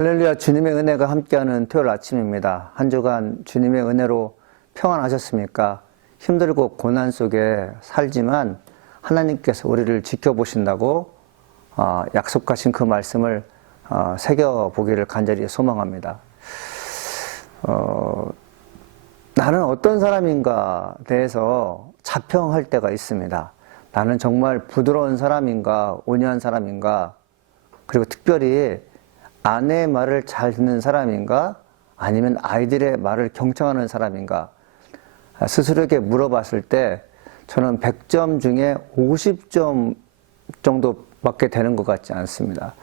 할렐루야, 주님의 은혜가 함께하는 토요일 아침입니다. 한 주간 주님의 은혜로 평안하셨습니까? 힘들고 고난 속에 살지만 하나님께서 우리를 지켜보신다고 약속하신 그 말씀을 새겨보기를 간절히 소망합니다. 나는 어떤 사람인가 대해서 자평할 때가 있습니다. 나는 정말 부드러운 사람인가, 온유한 사람인가, 그리고 특별히 아내의 말을 잘 듣는 사람인가, 아니면 아이들의 말을 경청하는 사람인가, 스스로에게 물어봤을 때 저는 100점 중에 50점 정도밖에 되는 것 같지 않습니다.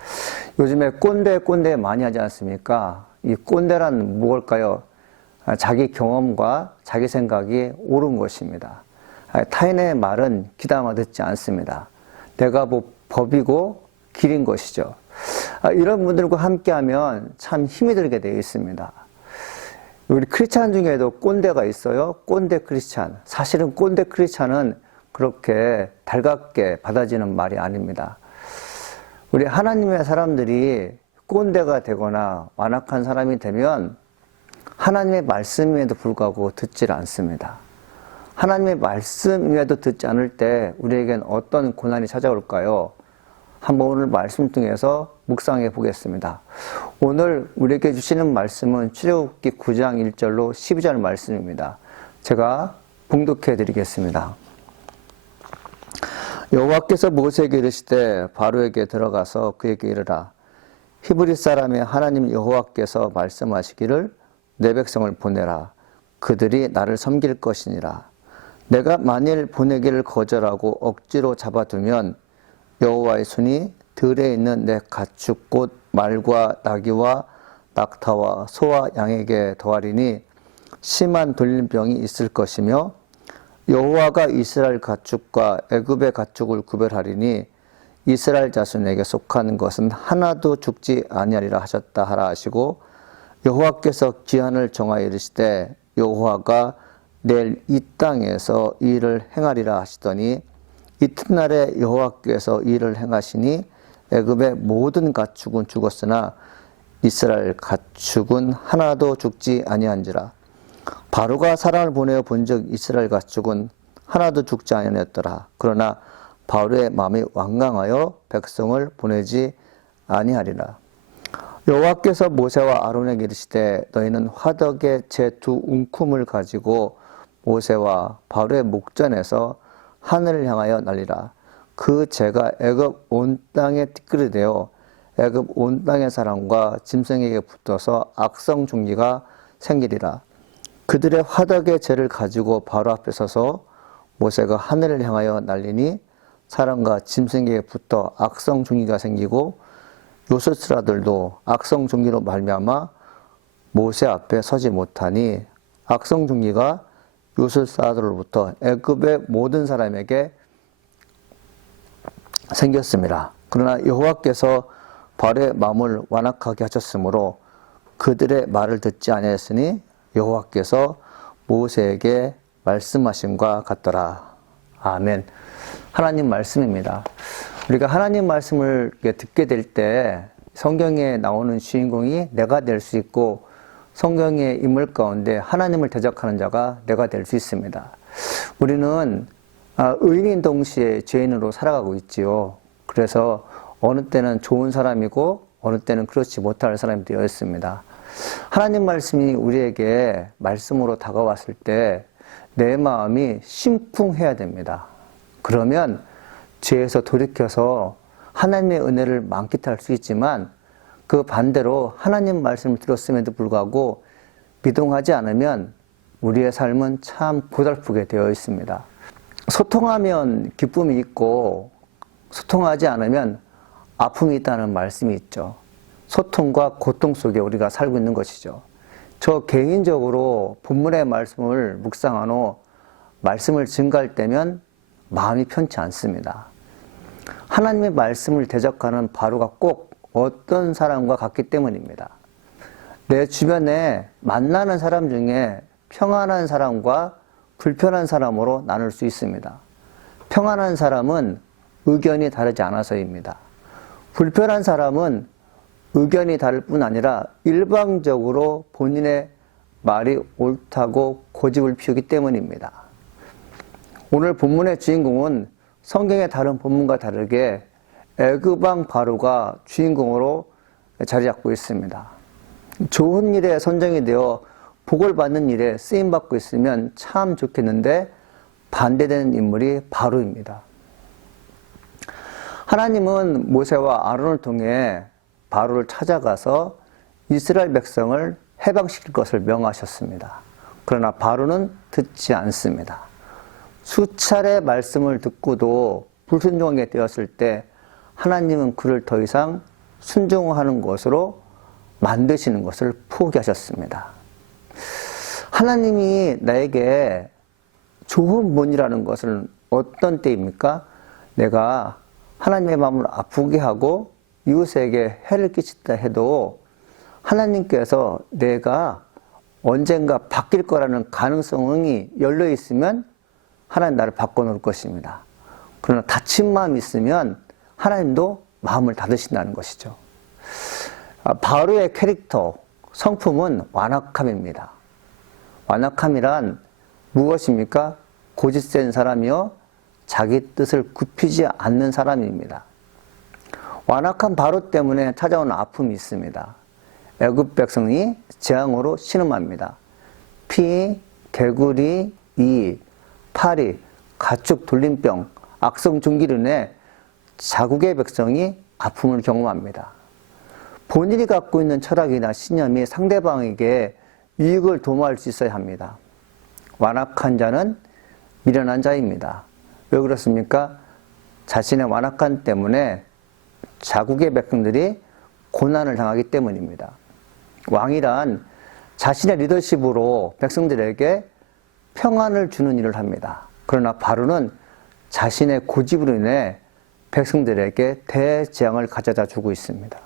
요즘에 꼰대 많이 하지 않습니까? 이 꼰대란 무엇일까요? 자기 경험과 자기 생각이 옳은 것입니다. 타인의 말은 귀담아 듣지 않습니다. 내가 법이고 길인 것이죠. 이런 분들과 함께하면 참 힘이 들게 되어 있습니다. 우리 크리스찬 중에도 꼰대가 있어요. 꼰대 크리스찬. 사실은 꼰대 크리스찬은 그렇게 달갑게 받아지는 말이 아닙니다. 우리 하나님의 사람들이 꼰대가 되거나 완악한 사람이 되면 하나님의 말씀에도 불구하고 듣질 않습니다. 하나님의 말씀에도 듣지 않을 때 우리에겐 어떤 고난이 찾아올까요? 한번 오늘 말씀 통해서 묵상해 보겠습니다. 오늘 우리에게 주시는 말씀은 출애굽기 9장 1절로 12절 말씀입니다. 제가 봉독해 드리겠습니다. 여호와께서 모세에게 이르시되 바로에게 들어가서 그에게 이르라. 히브리 사람의 하나님 여호와께서 말씀하시기를 내 백성을 보내라. 그들이 나를 섬길 것이니라. 내가 만일 보내기를 거절하고 억지로 잡아두면 여호와의 손이 들에 있는 내 가축 곧 말과 나귀와 낙타와 소와 양에게 더하리니 심한 돌림병이 있을 것이며 여호와가 이스라엘 가축과 애굽의 가축을 구별하리니 이스라엘 자손에게 속한 것은 하나도 죽지 아니하리라 하셨다 하라 하시고 여호와께서 기한을 정하여 이르시되 여호와가 내일 이 땅에서 이 일을 행하리라 하시더니 이튿날에 여호와께서 이 일을 행하시니 애굽의 모든 가축은 죽었으나 이스라엘 가축은 하나도 죽지 아니한지라. 바로가 사람을 보내어 본즉 이스라엘 가축은 하나도 죽지 아니하였더라. 그러나 바로의 마음이 완강하여 백성을 보내지 아니하리라. 여호와께서 모세와 아론에게 이르시되 너희는 화덕에 제 두 웅큼을 가지고 모세와 바로의 목전에서 하늘을 향하여 날리라. 그 재가 애굽 온 땅에 티끌이 되어 애굽 온 땅의 사람과 짐승에게 붙어서 악성 중기가 생기리라. 그들의 화덕의 재를 가지고 바로 앞에 서서 모세가 하늘을 향하여 날리니 사람과 짐승에게 붙어 악성 중기가 생기고 요소스라들도 악성 중기로 말미암아 모세 앞에 서지 못하니 악성 중기가 요술사들로부터 애굽의 모든 사람에게 생겼습니다. 그러나 여호와께서 바로의 마음을 완악하게 하셨으므로 그들의 말을 듣지 아니하였으니 여호와께서 모세에게 말씀하심과 같더라. 아멘. 하나님 말씀입니다. 우리가 하나님 말씀을 듣게 될 때 성경에 나오는 주인공이 내가 될 수 있고 성경의 인물 가운데 하나님을 대적하는 자가 내가 될 수 있습니다. 우리는 의인인 동시에 죄인으로 살아가고 있지요. 그래서 어느 때는 좋은 사람이고 어느 때는 그렇지 못할 사람이 되어 있습니다. 하나님 말씀이 우리에게 말씀으로 다가왔을 때 내 마음이 심쿵해야 됩니다. 그러면 죄에서 돌이켜서 하나님의 은혜를 만끽할 수 있지만 그 반대로 하나님 말씀을 들었음에도 불구하고 미동하지 않으면 우리의 삶은 참 고달프게 되어 있습니다. 소통하면 기쁨이 있고 소통하지 않으면 아픔이 있다는 말씀이 있죠. 소통과 고통 속에 우리가 살고 있는 것이죠. 저 개인적으로 본문의 말씀을 묵상한 후 말씀을 증거할 때면 마음이 편치 않습니다. 하나님의 말씀을 대적하는 바로가 꼭 어떤 사람과 같기 때문입니다. 내 주변에 만나는 사람 중에 평안한 사람과 불편한 사람으로 나눌 수 있습니다. 평안한 사람은 의견이 다르지 않아서입니다. 불편한 사람은 의견이 다를 뿐 아니라 일방적으로 본인의 말이 옳다고 고집을 피우기 때문입니다. 오늘 본문의 주인공은 성경의 다른 본문과 다르게 애굽왕 바로가 주인공으로 자리 잡고 있습니다. 좋은 일에 선정이 되어 복을 받는 일에 쓰임받고 있으면 참 좋겠는데 반대되는 인물이 바로입니다. 하나님은 모세와 아론을 통해 바로를 찾아가서 이스라엘 백성을 해방시킬 것을 명하셨습니다. 그러나 바로는 듣지 않습니다. 수차례 말씀을 듣고도 불순종하게 되었을 때 하나님은 그를 더 이상 순종하는 것으로 만드시는 것을 포기하셨습니다. 하나님이 나에게 좋은 분이라는 것은 어떤 때입니까? 내가 하나님의 마음을 아프게 하고 이웃에게 해를 끼친다 해도 하나님께서 내가 언젠가 바뀔 거라는 가능성이 열려 있으면 하나님 나를 바꿔놓을 것입니다. 그러나 닫힌 마음이 있으면 하나님도 마음을 닫으신다는 것이죠. 바로의 캐릭터, 성품은 완악함입니다. 완악함이란 무엇입니까? 고집센 사람이요 자기 뜻을 굽히지 않는 사람입니다. 완악한 바로 때문에 찾아오는 아픔이 있습니다. 애굽 백성이 재앙으로 신음합니다. 피, 개구리, 이, 파리, 가축 돌림병, 악성 종기로 인해 자국의 백성이 아픔을 경험합니다. 본인이 갖고 있는 철학이나 신념이 상대방에게 이익을 도모할 수 있어야 합니다. 완악한 자는 미련한 자입니다. 왜 그렇습니까? 자신의 완악함 때문에 자국의 백성들이 고난을 당하기 때문입니다. 왕이란 자신의 리더십으로 백성들에게 평안을 주는 일을 합니다. 그러나 바로는 자신의 고집으로 인해 백성들에게 대재앙을 가져다 주고 있습니다.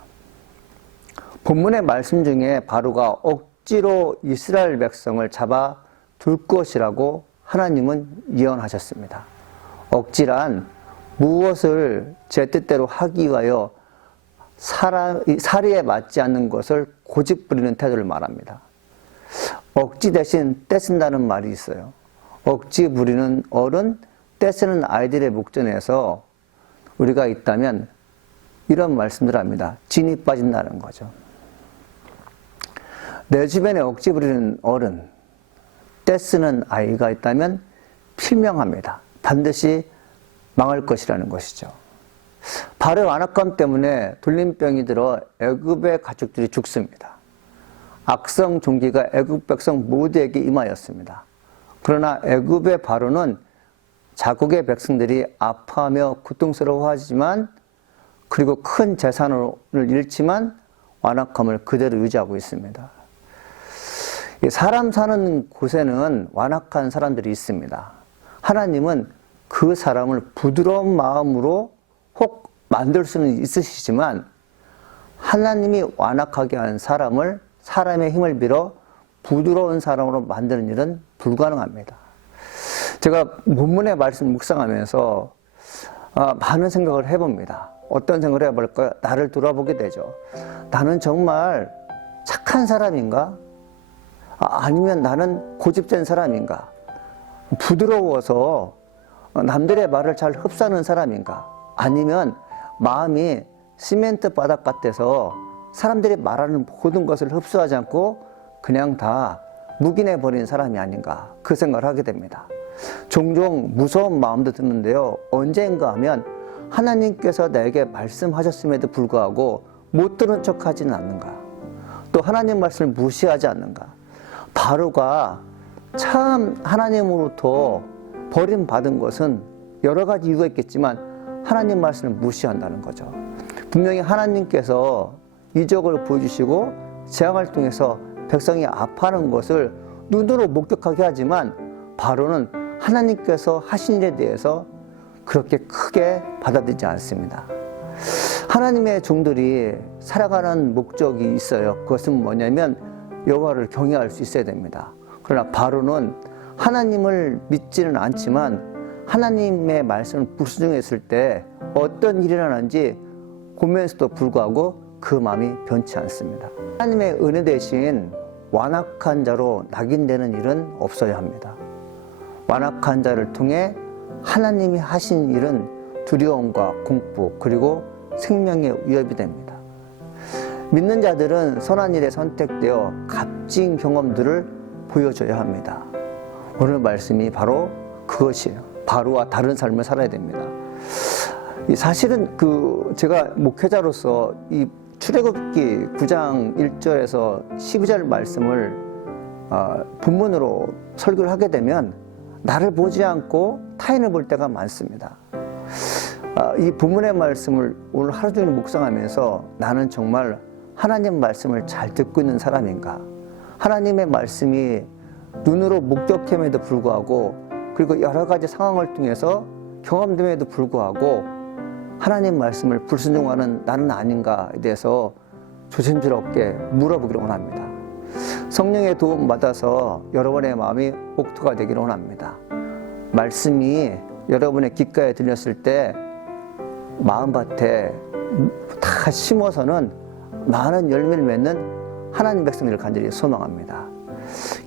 본문의 말씀 중에 바로가 억지로 이스라엘 백성을 잡아 둘 것이라고 하나님은 예언하셨습니다. 억지란 무엇을 제 뜻대로 하기 위하여 사리에 맞지 않는 것을 고집 부리는 태도를 말합니다. 억지 대신 떼쓴다는 말이 있어요. 억지 부리는 어른, 떼쓰는 아이들의 목전에서 우리가 있다면 이런 말씀들을 합니다. 진이 빠진다는 거죠. 내 주변에 억지 부리는 어른, 떼쓰는 아이가 있다면 필명합니다. 반드시 망할 것이라는 것이죠. 바로의 완악함 때문에 돌림병이 들어 애굽의 가축들이 죽습니다. 악성 종기가 애굽 백성 모두에게 임하였습니다. 그러나 애굽의 바로는 자국의 백성들이 아파하며 고통스러워하지만 그리고 큰 재산을 잃지만 완악함을 그대로 유지하고 있습니다. 사람 사는 곳에는 완악한 사람들이 있습니다. 하나님은 그 사람을 부드러운 마음으로 혹 만들 수는 있으시지만 하나님이 완악하게 한 사람을 사람의 힘을 빌어 부드러운 사람으로 만드는 일은 불가능합니다. 제가 본문의 말씀 묵상하면서 많은 생각을 해봅니다. 어떤 생각을 해볼까요? 나를 돌아보게 되죠. 나는 정말 착한 사람인가? 아니면 나는 고집된 사람인가? 부드러워서 남들의 말을 잘 흡수하는 사람인가? 아니면 마음이 시멘트 바닥 같아서 사람들이 말하는 모든 것을 흡수하지 않고 그냥 다 묵인해버린 사람이 아닌가? 그 생각을 하게 됩니다. 종종 무서운 마음도 드는데요. 언젠가 하면 하나님께서 나에게 말씀하셨음에도 불구하고 못 들은 척 하지는 않는가? 또 하나님 말씀을 무시하지 않는가? 바로가 참 하나님으로부터 버림받은 것은 여러 가지 이유가 있겠지만 하나님 말씀을 무시한다는 거죠. 분명히 하나님께서 이적을 보여주시고 재앙을 통해서 백성이 아파하는 것을 눈으로 목격하게 하지만 바로는 하나님께서 하신 일에 대해서 그렇게 크게 받아들이지 않습니다. 하나님의 종들이 살아가는 목적이 있어요. 그것은 뭐냐면 여호와를 경외할 수 있어야 됩니다. 그러나 바로는 하나님을 믿지는 않지만 하나님의 말씀을 불순종했을 때 어떤 일이 일어나는지 보면서도 불구하고 그 마음이 변치 않습니다. 하나님의 은혜 대신 완악한 자로 낙인되는 일은 없어야 합니다. 완악한 자를 통해 하나님이 하신 일은 두려움과 공포 그리고 생명의 위협이 됩니다. 믿는 자들은 선한 일에 선택되어 값진 경험들을 보여줘야 합니다. 오늘 말씀이 바로 그것이에요. 바로와 다른 삶을 살아야 됩니다. 사실은 제가 목회자로서 이 출애굽기 9장 1절에서 12절 말씀을 본문으로 설교를 하게 되면 나를 보지 않고 타인을 볼 때가 많습니다. 이 본문의 말씀을 오늘 하루 종일 묵상하면서 나는 정말 하나님 말씀을 잘 듣고 있는 사람인가? 하나님의 말씀이 눈으로 목격함에도 불구하고 그리고 여러 가지 상황을 통해서 경험됨에도 불구하고 하나님 말씀을 불순종하는 나는 아닌가에 대해서 조심스럽게 물어보기를 원합니다. 성령의 도움 받아서 여러분의 마음이 옥토가 되기를 원합니다. 말씀이 여러분의 귓가에 들렸을 때 마음밭에 다 심어서는 많은 열매를 맺는 하나님 백성들을 간절히 소망합니다.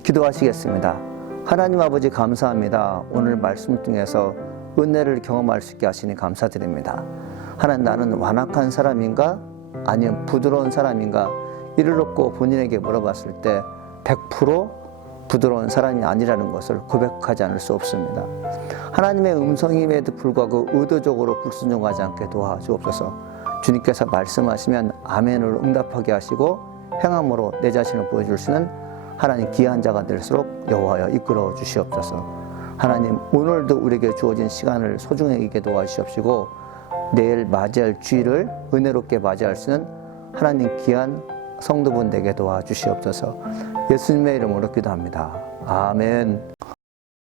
기도하시겠습니다. 하나님 아버지 감사합니다. 오늘 말씀을 통해서 은혜를 경험할 수 있게 하시니 감사드립니다. 하나님, 나는 완악한 사람인가 아니면 부드러운 사람인가 이를 놓고 본인에게 물어봤을 때 100% 부드러운 사람이 아니라는 것을 고백하지 않을 수 없습니다. 하나님의 음성임에도 불구하고 의도적으로 불순종하지 않게 도와주옵소서. 주님께서 말씀하시면 아멘으로 응답하게 하시고 행함으로 내 자신을 보여주시는 하나님 귀한 자가 될수록 여호와여 이끌어 주시옵소서. 하나님, 오늘도 우리에게 주어진 시간을 소중히 여기게 도와주시옵시고 내일 맞이할 주일을 은혜롭게 맞이할 수 있는 하나님 귀한 성도분 되게 도와주시옵소서. 예수님의 이름으로 기도합니다. 아멘.